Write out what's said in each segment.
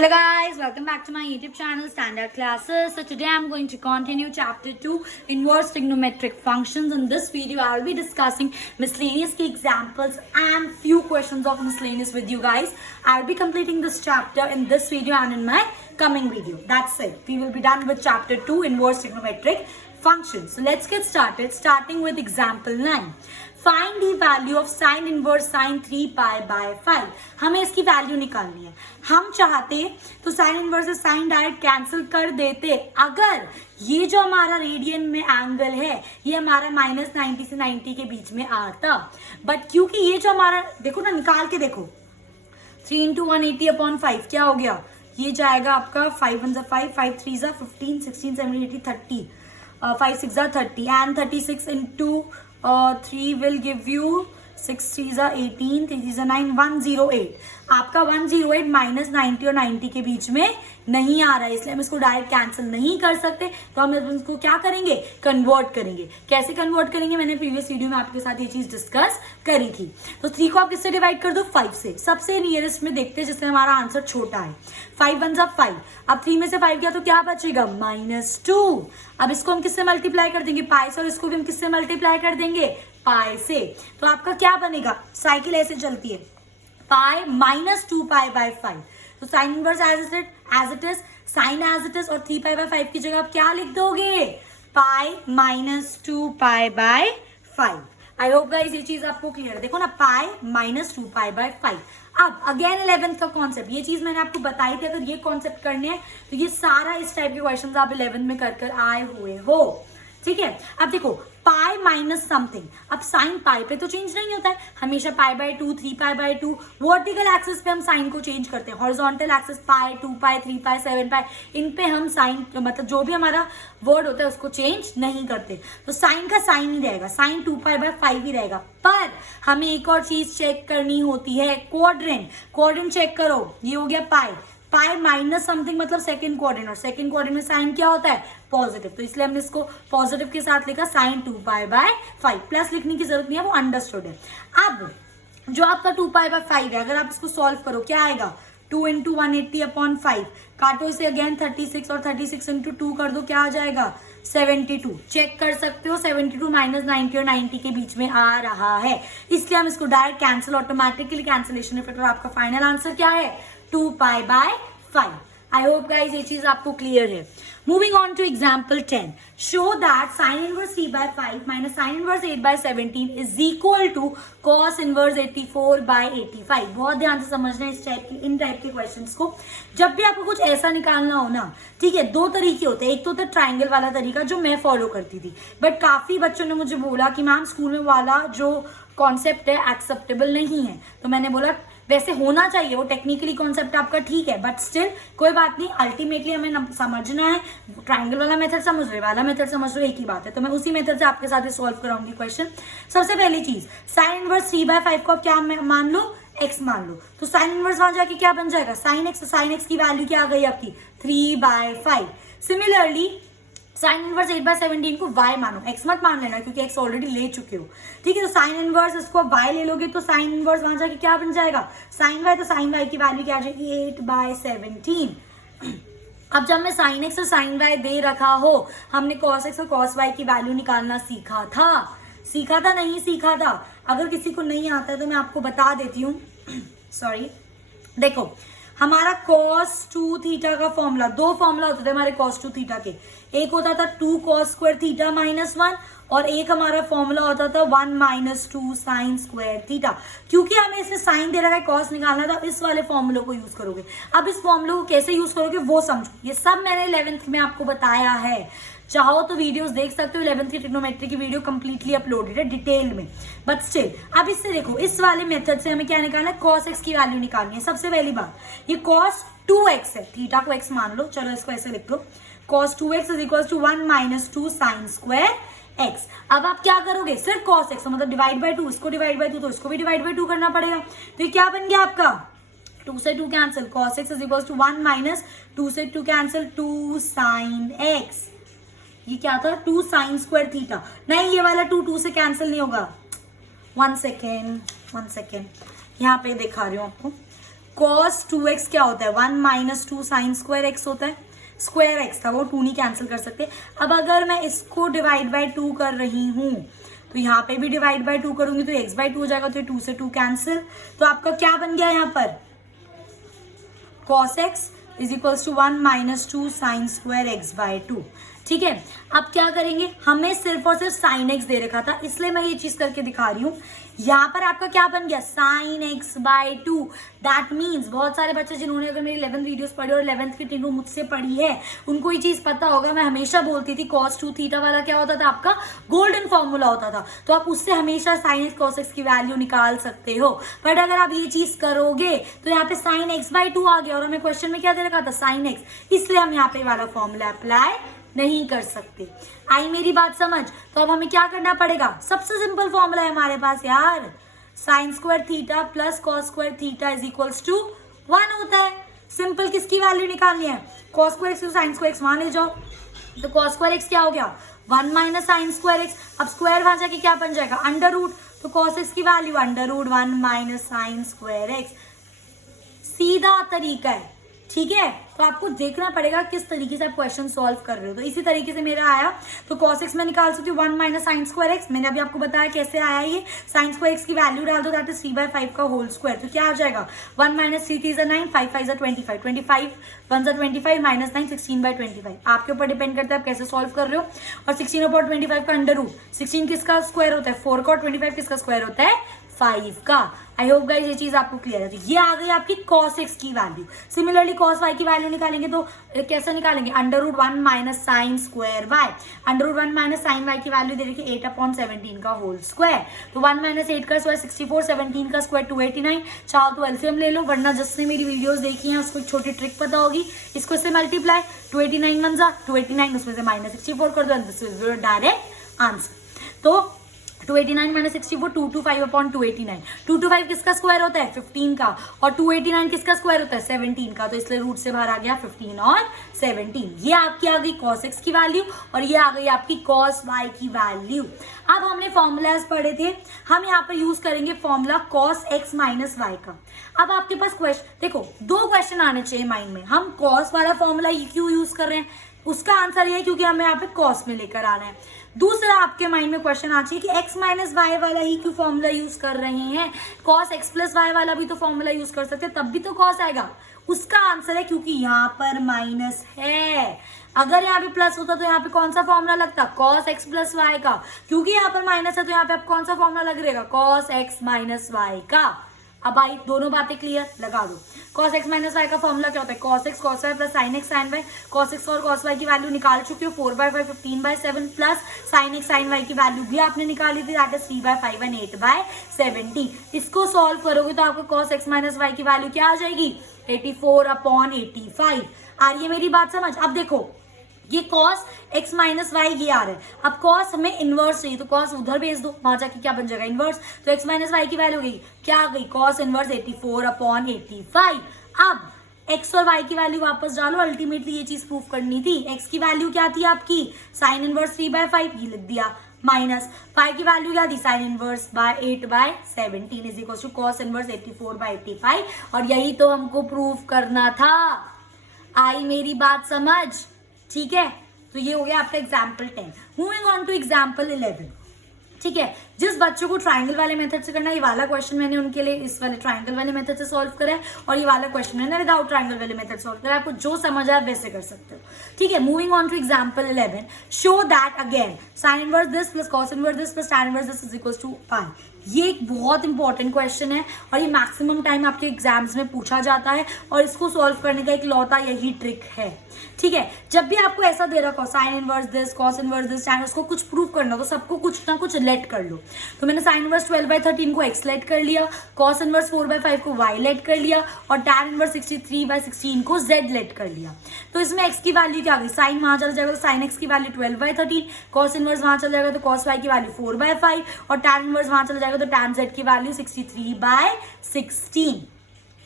Hello guys, welcome back to my YouTube channel Standard Classes. So today I'm going to continue chapter 2 inverse trigonometric functions. In this video I'll be discussing miscellaneous key examples and few questions of miscellaneous with you guys. I'll be completing this chapter in this video and in my coming video. That's it. We will be done with chapter 2 inverse trigonometric functions. So let's get started, starting with example 9. Find the value of sin inverse sin 3 pi by 5. हमें इसकी value निकालनी है. हम चाहते तो sin inverse से sin direct cancel कर देते अगर ये जो हमारा रेडियन में एंगल है ये हमारा -90 से 90 के बीच में आता. बट क्योंकि ये जो हमारा देखो ना, निकाल के देखो 3 into 180/5 क्या हो गया, ये जाएगा आपका 5 1 5 5 3 15 16 17 18 30 5 6 30 and 36 into 3 will give you 6 3 18 3 3 9 108. आपका 108 -90 और 90 के बीच में नहीं आ रहा है, इसलिए हम इसको डायरेक्ट कैंसिल नहीं कर सकते. तो हम इसको क्या करेंगे, कन्वर्ट करेंगे. कैसे कन्वर्ट करेंगे, मैंने प्रीवियस वीडियो में आपके साथ ये चीज डिस्कस करी थी. तो 3 को आप किससे डिवाइड कर दो, 5 से. सबसे नियरेस्ट में देखते हैं जिससे हमारा आंसर छोटा है. 5 1 5. अब 3 में से 5 गया तो क्या बचेगा, -2. अब इसको हम किससे मल्टीप्लाई कर देंगे, पाई से, और इसको भी हम किससे मल्टीप्लाई कर देंगे, पाई से. तो आपका क्या बनेगा, साइकिल ऐसे चलती है, पाई -2 पाई बाय 5. तो sine inverse as it is, sine as it is, और 3 पाई बाय 5 की जगह आप क्या लिख दोगे, पाई -2 pi by 5. I hope guys ये चीज आपको क्लियर है. देखो ना, पाई -2 पाई बाय 5. अब अगेन 11th का कॉन्सेप्ट, ये चीज मैंने आपको बताई थी. अगर ये कॉन्सेप्ट करने हैं तो ये सारा इस टाइप के क्वेश्चंस आप 11th में कर आए हुए हो. ठीक है. अब देखो पाई माइनस समथिंग, अब साइन पाई पे तो चेंज नहीं होता है, हमेशा pi by 2 3 pi by 2. Vertical axis पे हम साइन को चेंज करते हैं, हॉरिजॉन्टल एक्सिस पाई 2 पाई 3 पाई 7 पाई, इन पे हम साइन मतलब जो भी हमारा वर्ड होता है उसको चेंज नहीं करते. तो साइन का साइन ही रहेगा, साइन 2 पाई बाय 5 ही रहेगा. पर हमें एक और चीज चेक करनी होती है, क्वाड्रेंट. क्वाड्रेंट चेक करो, ये हो गया पाई, पाई माइनस समथिंग मतलब सेकंड क्वाड्रेंट, और सेकंड क्वाड्रेंट में साइन क्या होता है, पॉजिटिव. तो इसलिए हमने इसको पॉजिटिव के साथ लिखा साइन 2 पाई बाय 5. प्लस लिखने की जरूरत नहीं है, वो अंडरस्टूड है. अब जो आपका 2 पाई बाय 5 है, अगर आप इसको सॉल्व करो क्या आएगा, 2 into 180/5. काटो इसे अगेन 36 और 36 into 2 कर दो, क्या आ जाएगा, 72. चेक कर सकते हो 72 -90 और 90 के बीच में आ रहा है, इसलिए हम इसको direct cancel, automatically cancellation effect, और आपका फाइनल आंसर क्या है, 2 pi by 5. I hope guys ये चीज आपको क्लियर है. Moving on to example 10. Show that sine inverse 3 bye 5 minus sine inverse 8 by 17 is equal to cos inverse 84 by 85. बहुत ध्यान से समझना है इन टाइप के क्वेश्चंस को. जब भी आपको कुछ ऐसा निकालना हो ना, ठीक है, दो तरीके होते हैं. एक तो होता है ट्राइंगल वाला तरीका जो मैं फॉलो करती थी, बट काफी बच्चों ने मुझे बोला कि मैम स्कूल में वाला जो कॉन्सेप्ट है एक्सेप्टेबल नहीं है. तो मैंने बोला वैसे होना चाहिए, वो टेक्निकली कॉन्सेप्ट आपका ठीक है, बट स्टिल कोई बात नहीं, अल्टीमेटली हमें समझना है. ट्राइंगल वाला मेथड समझ लो, वाला मेथड समझ लो, एक ही बात है. तो मैं उसी मेथड से आपके साथ सॉल्व कराऊंगी क्वेश्चन. सबसे पहली चीज, साइन इनवर्स 3 बाय 5 को आप क्या मान लो, x मान लो. तो साइन इनवर्स वहां जाके क्या बन जाएगा, साइन एक्स की वैल्यू क्या आ गई आपकी, 3 bye 5. Similarly sine inverse 8 by 17 को y मानो, x मत मान लेना क्योंकि x ऑलरेडी ले चुके हो. ठीक है. तो साइन इनवर्स इसको y ले लोगे तो साइन इनवर्स वहां जाके क्या बन जाएगा, साइन y. तो साइन y की वैल्यू क्या आ जाएगी, 8 बाय 17. अब जब मैं साइन x और साइन y दे रखा हो, हमने cos x और cos y की वैल्यू निकालना सीखा था नहीं सीखा था. अगर किसी को नहीं आता है तो मैं आपको बता देती हूँ. सॉरी, देखो हमारा cos 2 थीटा का फॉर्मूला, दो फॉर्मूला होते थे हमारे cos 2 थीटा के. एक होता था 2 cos स्क्वायर थीटा -1, और एक हमारा फॉर्मूला होता था 1 - 2 साइन स्क्वायर थीटा. क्योंकि हमें इसमें साइन दे रखा है, cos निकालना था, इस वाले फॉर्मूले को यूज करोगे. अब इस फॉर्मूले को कैसे यूज करोगे वो समझो. ये सब मैंने 11th में आपको बताया है, चाहो तो वीडियोस देख सकते हो. 11th की ट्रिग्नोमेट्री की वीडियो कंप्लीटली अपलोडेड है डिटेल में. बट स्टिल अब इससे देखो, इस वाले मेथड से हमें क्या निकालना है, cos x की वैल्यू निकालनी है. सबसे पहली बात, ये cos 2x है, थीटा को x मान लो, चलो इसको ऐसे लिख लो, cos 2x is equal to 1 - 2 sine square x. अब आप क्या करोगे, सिर्फ cos x मतलब डिवाइड बाय 2, इसको डिवाइड बाय 2 तो इसको भी डिवाइड बाय 2 करना पड़ेगा. तो ये क्या बन गया आपका, 2 से 2 cancel, cos x is equal to 1 - 2 से 2 कैंसिल, 2 साइन x. ये क्या था, 2 साइन स्क्वायर थीटा. नहीं, ये वाला 2 से कैंसिल नहीं होगा. 1 सेकेंड यहाँ पे दिखा रही हूँ आपको. cos 2x क्या होता है, 1 माइनस 2 साइन स्क्वायर एक्स होता है, स्क्वायर एक्स था वो 2 नहीं कैंसिल कर सकते। अब अगर मैं इसको डिवाइड बाय 2 कर रही हूँ तो यहाँ पे भी डिवाइड बाय 2 करूंगी तो x बाय 2 हो जाएगा, तो 2 से 2 कैंसिल, तो आपका क्या बन गया यहाँ पर cos x is equals to 1 minus 2 sine square x by 2। ठीक है, अब क्या करेंगे, हमें सिर्फ और सिर्फ साइन एक्स दे रखा था इसलिए मैं ये चीज करके दिखा रही हूँ। यहाँ पर आपका क्या बन गया sine x by 2। That means बहुत सारे बच्चे जिन्होंने अगर मेरी 11th वीडियोस पढ़ी और 11th की टीम मुझसे पढ़ी है उनको ये चीज पता होगा। मैं हमेशा बोलती थी cos 2 थीटा वाला क्या होता था, आपका गोल्डन फॉर्मूला होता था, तो आप उससे हमेशा साइन एक्स cos x की वैल्यू निकाल सकते हो। बट अगर आप ये चीज करोगे तो यहाँ पे साइन एक्स बाय 2 आ गया और हमें क्वेश्चन में क्या दे रखा था साइन एक्स, इसलिए हम यहाँ पे वाला फॉर्मूला अप्लाई नहीं कर सकते। आई मेरी बात समझ? तो अब हमें क्या करना पड़ेगा, सबसे सिंपल फॉर्मूला है हमारे पास यार, sine square theta plus cos square theta is equals to 1 होता है। सिंपल किसकी वैल्यू निकालनी है, cos square x sine square x वहां ले जाओ, तो कॉस स्क्वायर एक्स क्या हो गया 1 माइनस साइन स्क्वायर एक्स। अब स्क्वायर वहां जाके क्या बन जाएगा अंडर रूट, तो कॉस एक्स की value under root 1 minus sine square x. सीधा तरीका है, ठीक है। तो आपको देखना पड़ेगा किस तरीके से आप क्वेश्चन सॉल्व कर रहे हो। तो इसी तरीके से मेरा आया, तो cos x में निकाल सकती हूँ 1 माइनस साइन स्क्वायर एक्स। मैंने अभी आपको बताया कैसे आया ये, साइन स्क्वायर एक्स की वैल्यू डाल दो, दैट इज 3/5 का होल स्क्वायर, तो क्या आ जाएगा 1 माइनस 3 3 9, 5 5 25, 25 1 25 माइनस 9 16/25। आपके ऊपर डिपेंड करता है आप कैसे सॉल्व कर रहे हो। और 16/25 का अंडर रूट, 16 किसका स्क्वायर होता है 4 का, और 25 किसका स्क्वायर होता है 5 का। आई होप गाइस ये चीज आपको क्लियर है। तो ये आ गई आपकी cos x की वैल्यू। सिमिलरली cos y की वैल्यू निकालेंगे तो कैसे निकालेंगे, under root 1 minus sine square y, under root 1 minus sine y की वैल्यू दे रखी 8/17 का होल स्क्वायर, तो 1 माइनस 8 का स्क्वायर 64, 17 का स्क्वायर 289। चाहो तो एलसीएम ले लो, वरना जिसने मेरी वीडियोस देखी हैं उसको एक छोटी ट्रिक पता होगी, इसको इससे मल्टीप्लाई 289 1 जा 289, उसमें से माइनस 64 कर दो, this is your direct answer. तो 289 माइनस 64 225/289, 225 किसका स्क्वायर होता है 15 का, और 289 किसका स्क्वायर होता है 17 का, तो इसलिए रूट से बाहर आ गया 15 और 17। ये आपकी आ गई cos x की वैल्यू और ये आ गई आपकी cos y की वैल्यू। अब हमने फॉर्मूलाज पढ़े थे, हम यहाँ पर यूज करेंगे formula cos x minus y का। अब आपके पास क्वेश्चन देखो, 2 क्वेश्चन आने चाहिए माइंड में। हम cos वाला फॉर्मूला क्यों यूज कर रहे हैं, उसका आंसर ये है क्योंकि हमें यहाँ पे cos में लेकर आना है। दूसरा आपके माइंड में क्वेश्चन आ चाहिए कि x माइनस वाई वाला ही क्यों फॉर्मूला यूज कर रहे हैं, cos x प्लस वाई वाला भी तो फॉर्मूला यूज कर सकते हैं, तब भी तो cos आएगा। उसका आंसर है क्योंकि यहाँ पर माइनस है, अगर यहाँ पे प्लस होता तो यहाँ पे कौन सा फॉर्मूला लगता cos x प्लस वाई का, क्योंकि यहाँ पर माइनस है तो यहाँ पे आप कौन सा फॉर्मूला लग रहेगा cos x माइनस वाई का। अब आई दोनों बातें क्लियर, लगा दो। cos x माइनस वाई का फॉर्मूला क्या होता है cos x cos y plus sin x sin y। cos x और cos y की वैल्यू निकाल चुके हो 4/5 15/7 plus sin x sin y की वैल्यू भी आपने निकाली थी, दैट इज 3/5 एंड 8/17। इसको सॉल्व करोगे तो आपको cos x माइनस वाई की वैल्यू क्या आ जाएगी 84/85। आ रही है मेरी बात समझ? अब देखो ये cos x माइनस वाई ये आ रहा है, अब cos हमें इनवर्स चाहिए तो cos उधर भेज दो, वहां जाके क्या बन जाएगा इनवर्स, तो x माइनस वाई की वैल्यू हो गई क्या आ गई cos इनवर्स 84/85। अब x और y की वैल्यू वापस डालो, अल्टीमेटली ये चीज प्रूफ करनी थी। x की वैल्यू क्या थी आपकी साइन इनवर्स 3/5, ये लिख दिया, माइनस y की वैल्यू क्या थी sine inverse 8/17 is equal to cos inverse 84/85, और यही तो हमको प्रूफ करना था। आई मेरी बात समझ? ठीक है, तो ये हो गया आपका example 10। Moving on to example 11। ठीक है, जिस बच्चों को ट्राइंगल वाले मेथड से करना है, ये वाला क्वेश्चन मैंने उनके लिए इस वाले ट्राइंगल वाले मेथड से सॉल्व करा है, और ये वाला क्वेश्चन मैंने विदाउट ट्राइंगल वाले मेथड सॉल्व करा है। आपको जो समझ आए वैसे कर सकते हो। ठीक है, moving on to example 11, show that again sine inverse this plus cos inverse this plus tan inverse this is equal to pi. ये एक बहुत इंपॉर्टेंट क्वेश्चन है और ये मैक्सिमम टाइम आपके एग्जाम्स में पूछा जाता है, और इसको सॉल्व करने का एक लौता यही ट्रिक है। ठीक है, जब भी आपको ऐसा दे रखा हो sign inverse this cos inverse this tan, उसको कुछ प्रूव करना हो तो सबको कुछ ना कुछ लेट कर लो। तो मैंने साइन इनवर्स 12/13 को x लेट कर लिया, कॉस इनवर्स 4/5 को y लेट कर लिया, और टैन इनवर्स 63/16 को z लेट कर लिया। तो इसमें x की वैल्यू क्या आ गई, साइन वहां चला जाएगा तो साइन x की वैल्यू 12/13, कॉस इनवर्स वहां चला जाएगा तो कॉस y की वैल्यू 4/5, और टैन इनवर्स वहां चला जाएगा तो टैन z की वैल्यू 63/16।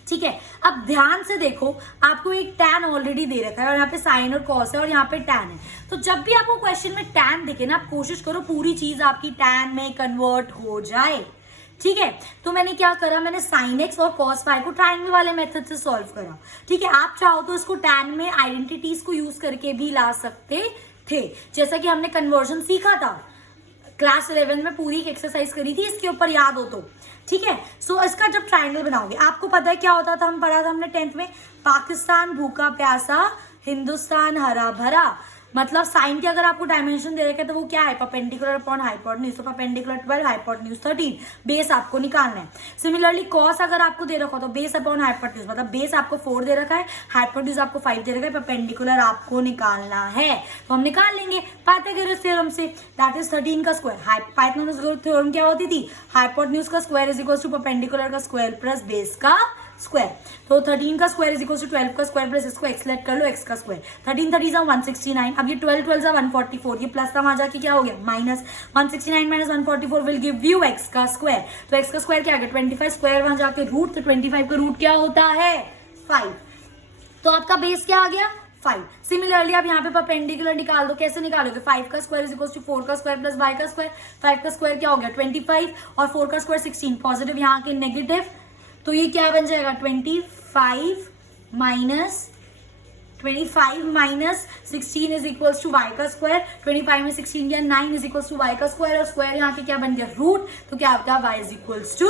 ठीक है, अब ध्यान से देखो, आपको एक टैन ऑलरेडी दे रखा है और यहाँ पे साइन और कॉस है और यहाँ पे टैन है। तो जब भी आपको क्वेश्चन में टैन दिखे ना, आप कोशिश करो पूरी चीज आपकी टैन में कन्वर्ट हो जाए। ठीक है। तो मैंने क्या करा, मैंने साइन एक्स और कॉस फाई को ट्राइंगल वाले मेथड से सॉल्व करा। ठीक है, आप चाहो तो इसको टैन में आइडेंटिटीज को यूज करके भी ला सकते थे, जैसा कि हमने कन्वर्जन सीखा था क्लास 11 में, पूरी एक एक्सरसाइज करी थी इसके ऊपर, याद हो तो। ठीक है, सो इसका जब ट्राइंगल बनाओगे, आपको पता है क्या होता था, हम पढ़ा था हमने 10th में, पाकिस्तान भूखा प्यासा, हिंदुस्तान हरा भरा। मतलब साइन के अगर आपको डायमेंशन दे रखे तो वो क्या है, परपेंडिकुलर अपॉन हाइपोटेन्यूज, तो परपेंडिकुलर 12, हाइपोटेन्यूज 13, बेस आपको निकालना है। सिमिलरली कॉस अगर आपको दे रखा हो तो बेस अपॉन हाइपोटेन्यूज, मतलब बेस आपको 4 दे रखा है, हाइपोटेन्यूज आपको 5 दे रखा है, परपेंडिकुलर आपको निकालना है, तो हम निकाल लेंगे पाइथागोरस थ्योरम से, दैट इज 13 का स्क्वायर। पाइथागोरस थ्योरम क्या होती थी, हाइपोटेन्यूज का square is equal to perpendicular का स्क्वायर प्लस बेस का स्क्वायर। तो 13 का स्क्वायर इज इक्वल टू 12 का स्क्वायर प्लस इसको एक्स लेट कर लो, x का स्क्वायर, 13 30 169। अब ये 12 12 144, ये प्लस था वहां जाके क्या हो गया minus, 169 minus 144 will give you x का स्क्वायर। तो x का स्क्वायर क्या आ गया 25, स्क्वायर वहां जाके रूट, तो 25 का रूट क्या होता है 5। तो आपका बेस क्या आ गया 5। सिमिलरली आप यहाँ पे परपेंडिकुलर निकाल दो, कैसे निकालोगे, 5 का स्क्वायर इज इक्वल टू 4 का स्क्वायर प्लस y का स्क्वायर, 5 का स्क्वायर क्या हो गया 25 और 4 का स्क्वायर 16, पॉजिटिव यहाँ के नेगेटिव, तो ये क्या बन जाएगा 25 minus 16 is equals to y का स्क्वायर, 25 में 16 गया 9 इज इक्वल्स टू वाई का स्क्वायर, और स्क्वायर यहाँ के क्या बन गया रूट, तो क्या होगा y is equals to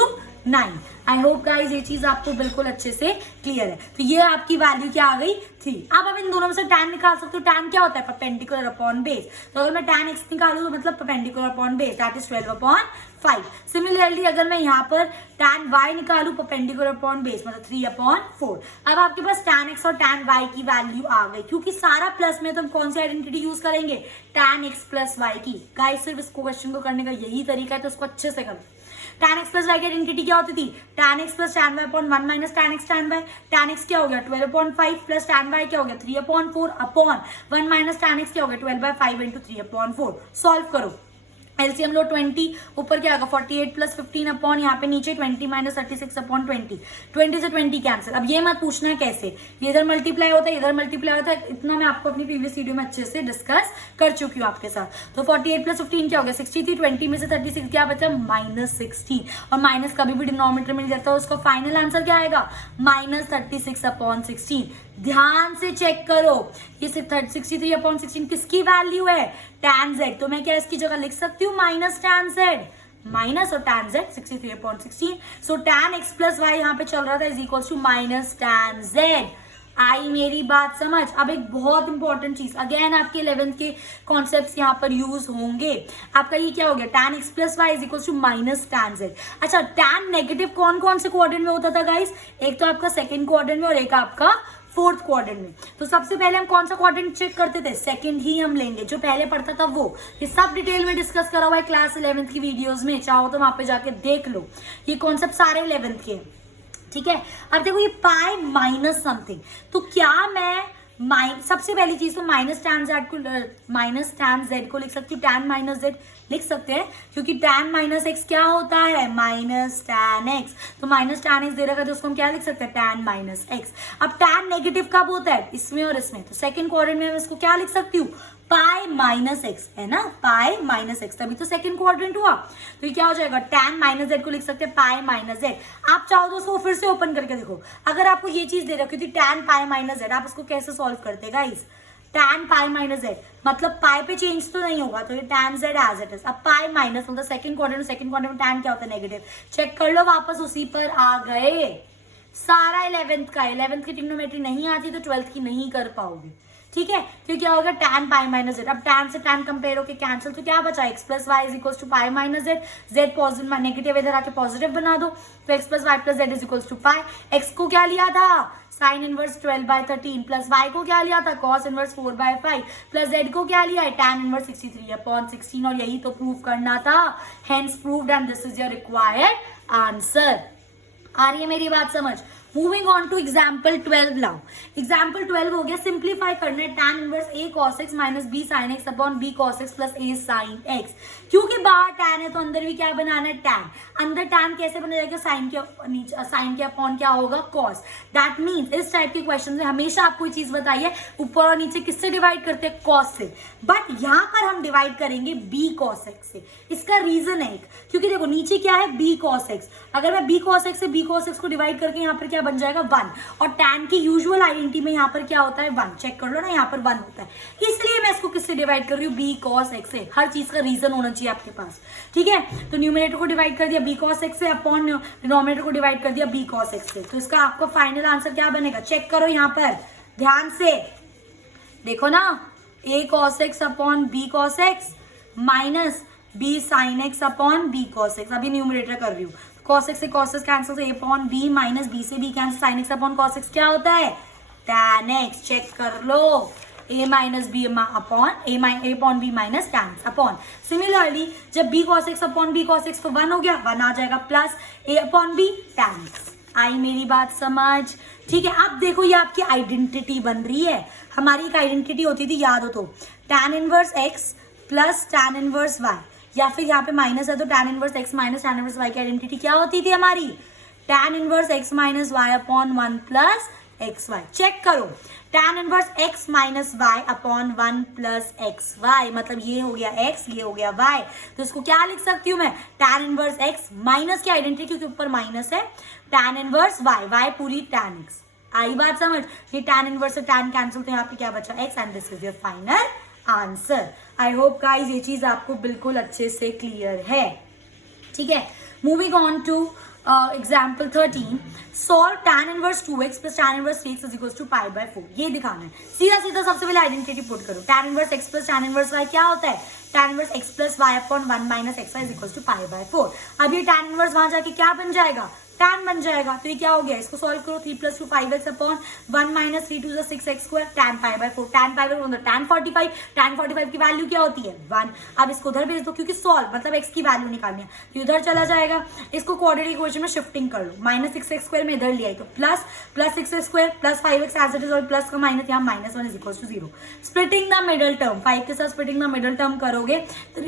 9। I hope guys ये चीज आपको बिल्कुल अच्छे से क्लियर है। तो ये आपकी वैल्यू क्या आ गई थी। अब इन दोनों में से tan निकाल सकते हो, tan क्या होता है परपेंडिकुलर अपॉन बेस, तो अगर मैं tan x निकालू तो मतलब perpendicular upon base, that is 12 upon 5। Similarly अगर मैं यहाँ पर tan y निकालू परपेंडिकुलर अपॉन बेस, मतलब 3 अपॉन 4। अब आपके पास tan x और tan y की वैल्यू आ गई, क्योंकि सारा प्लस में तो हम कौन सी आइडेंटिटी यूज करेंगे tan x प्लस y की। गाइस सिर्फ इस क्वेश्चन को करने का यही तरीका है, तो उसको अच्छे से करो। tan x प्लस y की आइडेंटिटी क्या होती थी, tan x plus tan y upon 1 minus tan x tan y। tan x क्या हो गया 12 अपॉन 5 प्लस tan y क्या हो गया 3 upon 4 upon 1 minus tan x क्या हो गया 12/5 इंटू 3 अपॉन 4। सॉल्व करो, एलसीएम लो 20, ऊपर क्या होगा 48 प्लस 15 अपॉन यहाँ पे नीचे 20 माइनस 36 अपॉन 20, 20 से 20 कैंसिल। अब ये मत पूछना कैसे, ये इधर मल्टीप्लाई होता है इधर मल्टीप्लाई होता है, इतना मैं आपको अपनी प्रीवियस वीडियो में अच्छे से डिस्कस कर चुकी हूँ आपके साथ। तो 48 प्लस 15 क्या हो गया 63, 20 में से 36 क्या बचा -16, और माइनस कभी भी डिनोमिनेटर में जाता है, उसका फाइनल आंसर क्या आएगा -36 अपॉन 16। ध्यान से चेक करो, ये 63 अपॉन 16 किसकी वैल्यू है tan z, तो मैं क्या इसकी जगह लिख सकती हूँ माइनस tan z, माइनस और tan z 63 upon 16। So tan x plus y यहाँ पे चल रहा था is equal to minus tan z। आई मेरी बात समझ। अब एक बहुत इंपॉर्टेंट चीज, अगेन आपके 11th के कॉन्सेप्ट्स यहाँ पर यूज होंगे। आपका ये क्या हो गया tan x plus y is equal to minus tan z। अच्छा, tan नेगेटिव कौन कौन से क्वाड्रेंट में होता था गाइस, एक तो आपका सेकेंड क्वाड्रेंट में और एक आपका फोर्थ क्वाड्रेंट में। तो सबसे पहले हम कौन सा क्वाड्रेंट चेक करते थे, सेकंड ही हम लेंगे, जो पहले पढ़ता था वो। ये सब डिटेल में डिस्कस करा हुआ है क्लास 11th की वीडियोस में, चाहो तो वहां पे जाके देख लो, ये कॉन्सेप्ट सारे 11th के हैं। ठीक है, अब देखो ये पाई माइनस समथिंग, तो क्या मैं सबसे पहली चीज तो माइनस tan z को लिख सकती हूँ, tan माइनस z लिख सकते हैं, क्योंकि tan माइनस x क्या होता है माइनस tan x, तो माइनस tan x दे रखा है तो उसको हम क्या लिख सकते हैं tan माइनस x। अब tan नेगेटिव कब होता है, इसमें और इसमें, तो सेकंड क्वाड्रेंट में मैं इसको क्या लिख सकती हूँ पाई माइनस एक्स, है ना, पाई माइनस एक्स, तभी तो सेकंड क्वाड्रेंट हुआ। तो ये क्या हो जाएगा tan माइनस जेड को लिख सकते हैं पाई माइनस जेड। आप चाहो तो उसको फिर से ओपन करके देखो, अगर आपको ये चीज दे रखी थी tan पाई माइनस जेड, आप इसको कैसे सॉल्व करते guys, tan pi minus Z, मतलब पाई पे चेंज तो नहीं होगा, तो ये tan z as it is. अब पाई माइनस मतलब सेकंड क्वाड्रेंट में tan क्या होता है नेगेटिव, चेक कर लो, वापस उसी पर आ गए। सारा 11th का, 11th की ट्रिग्नोमेट्री नहीं आती तो 12th की नहीं कर पाओगे। ठीक है, तो क्या होगा tan पाई माइनस जेड। अब tan से tan कंपेयर होकर कैंसिल, तो क्या बचा x plus y is equal to pi minus z, z positive negative इधर आके पॉजिटिव बना दो, तो x plus y plus z is equal to pi. x को क्या लिया था साइन इनवर्स 12/13 प्लस y को क्या लिया था कॉस इनवर्स 4/5 प्लस z को क्या लिया है tan इनवर्स 63/16, और यही तो प्रूव करना था, hence proved and this is your required answer. आ रही है मेरी बात समझ। Moving on to example 12 now. Example 12 हो गया, सिंप्लीफाई करना है tan inverse a cos x minus b sin x upon b cos x plus a sin x। क्योंकि बाहर tan है तो अंदर भी क्या बनाना है, tan। अंदर tan कैसे बना जाएगा, sin के नीचे, sin के अपॉन क्या होगा, cos। दैट मीन्स इस टाइप के क्वेश्चन में हमेशा आपको चीज बताइए, ऊपर और नीचे किससे डिवाइड करते हैं, cos से। बट यहाँ पर हम डिवाइड करेंगे b cos x से। इसका रीजन है एक, क्योंकि देखो नीचे क्या है, b cos x। अगर मैं b cos x से b cos x को डिवाइड करके यहाँ पर क्या बन जाएगा, 1। और tan की यूजुअल आइडेंटिटी में यहाँ पर क्या होता है, 1। चेक कर लो ना, यहाँ पर 1 होता है, इसलिए मैं इसको किससे डिवाइड कर रही हूँ, b cos x से। हर चीज का रीजन होना चाहिए आपके पास, ठीक है। तो न्यूमरेटर को डिवाइड कर दिया b cos x से, अपॉन डिनोमिनेटर को डिवाइड कर दिया b cos x से। तो इसका आपका फाइनल आंसर क्या बनेगा, चेक करो यहाँ पर ध्यान से, देखो ना, a cos x upon b cos x minus b sin x upon b cos x। अभी न्यूमरेटर कर रही हूँ, cos x से cos x cancel, a upon b minus b से b cancel, sin x upon cos x क्या होता है, tan x। Check कर लो, a minus b upon a upon b minus tan upon. Similarly जब b cos x upon b cos x तो 1 हो गया, 1 आ जाएगा, plus a upon b tan x। आई मेरी बात समझ, ठीक है। अब देखो ये आपकी आइडेंटिटी बन रही है, हमारी एक आइडेंटिटी होती थी, याद हो तो, tan inverse x plus tan inverse y, या फिर यहाँ पे माइनस है तो tan inverse x minus tan inverse y की आइडेंटिटी क्या होती थी हमारी, tan inverse x minus y upon 1 plus x y. Check करो, tan inverse x minus y upon 1 plus x y, मतलब ये हो गया x, ये हो गया y। तो इसको क्या लिख सकती हूँ मैं, tan इनवर्स x माइनस की आइडेंटिटी क्योंकि ऊपर माइनस है, tan इनवर्स y, y पूरी tan x। आई बात समझ, ये tan इनवर्स से tan कैंसिल, तो यहाँ पे क्या बचा, x, and this is your final answer. I hope guys ये चीज आपको बिल्कुल अच्छे से क्लियर है, ठीक है। Moving on to example 13, solve tan inverse 2x plus tan inverse 3x is equals to pi by 4। ये दिखाना है, सीधा सीधा सबसे पहले आइडेंटिटी पुट करो, tan inverse x plus tan inverse y क्या होता है, tan inverse x plus y upon 1 minus x y is equals to pi by 4। अब ये tan इनवर्स वहां जाके क्या बन जाएगा, tan बन जाएगा। तो ये क्या हो गया, इसको सॉल्व करो, 3 plus 2 5x upon 1 minus 3 2 6x square, tan pi by 4, tan pi by 4 tan 45, tan 45 की वैल्यू क्या होती है, 1। अब इसको उधर भेज दो, क्योंकि सॉल्व मतलब x की वैल्यू निकालनी है, तो इधर चला जाएगा। इसको क्वाड्रेटिक इक्वेशन में शिफ्टिंग कर लो, माइनस 6x स्क्वायर में इधर लिया है तो plus 6x square plus 5x as it is, और प्लस का माइनस यहाँ -1 is equal to 0। Splitting the middle term, 5 के साथ स्प्लिटिंग द मिडल टर्म करोगे तो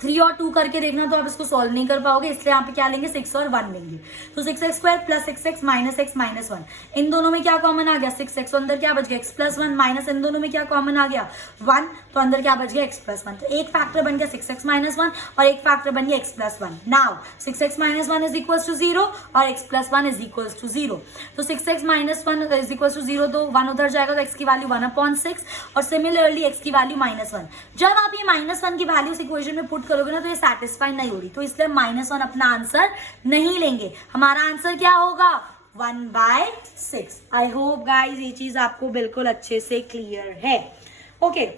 3 और 2 करके देखना, तो आप इसको सॉल्व नहीं कर पाओगे, इसलिए यहाँ पे क्या लेंगे, 6 और 1 लेंगे। तो 6x square plus 6x minus x minus 1, इन दोनों में क्या कॉमन आ गया, 6x, अंदर क्या बच गया, x प्लस 1 माइनस इन दोनों में क्या कॉमन आ गया, 1, तो अंदर क्या बच गया, x प्लस 1। तो एक फैक्टर बन गया 6x माइनस 1 और एक फैक्टर बन गया x plus 1। Now 6x minus 1 is equal to 0 और x plus 1 is equal to 0। तो 6x minus 1 is equal to 0, तो 1 उधर जाएगा तो x की वैल्यू 1/6 और सिमिलरली x की वैल्यू -1। जब आप ये -1 की वैल्यू इस इक्वेशन में पुट करोगे ना तो ये सेटिस्फाई नहीं हो रही, तो इसलिए -1 अपना आंसर नहीं लेंगे। हमारा आंसर क्या होगा, 1/6। आई होप गाइज ये चीज आपको बिल्कुल अच्छे से क्लियर है, okay.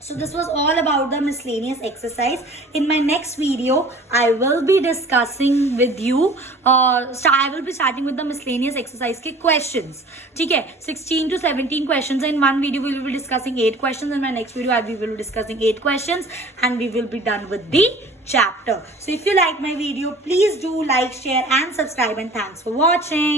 So this was all about the miscellaneous exercise. In my next video, I will be discussing with you, I will be starting with the miscellaneous exercise के questions. ठीक है, 16 to 17 questions. In one video, we will be discussing 8 questions. In my next video, we will be discussing 8 questions, and we will be done with the chapter. So if you like my video, please do like, share, and subscribe. And thanks for watching.